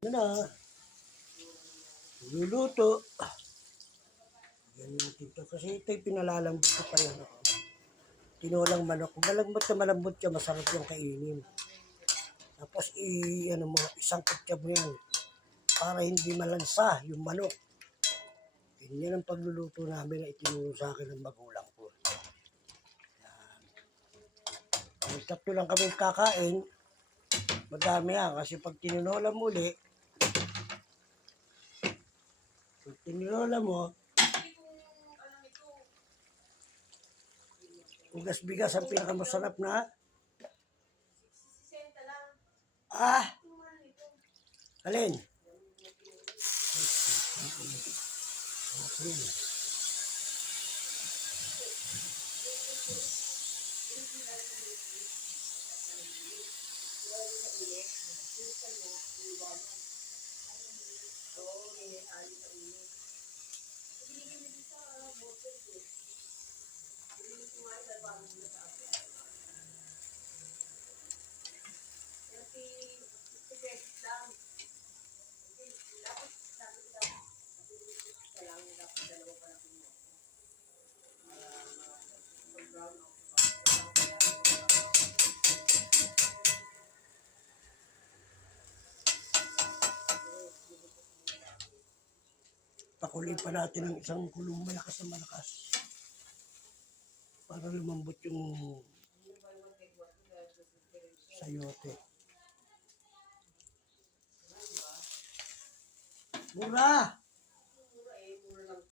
Ano na, luluto. Yan natin ito. Kasi ito'y pinalalambot ko pa yan. Tinolang manok. Malambot na malambot siya, masarap yung kainin. Tapos ano mo, isangkot ka mo yan para hindi malansa yung manok. Yan ang pagluluto namin na itinuro sa akin ng magulang ko. Yan. Kung tatlo lang kami kakain, madami yan. Kasi pag tininola muli, pag tininola mo, ugas-bigas ang pinakamasarap na. Alin? Okay. Pakuloy pa natin ang isang kulong malakas na malakas para lumambot yung sayote. Mura!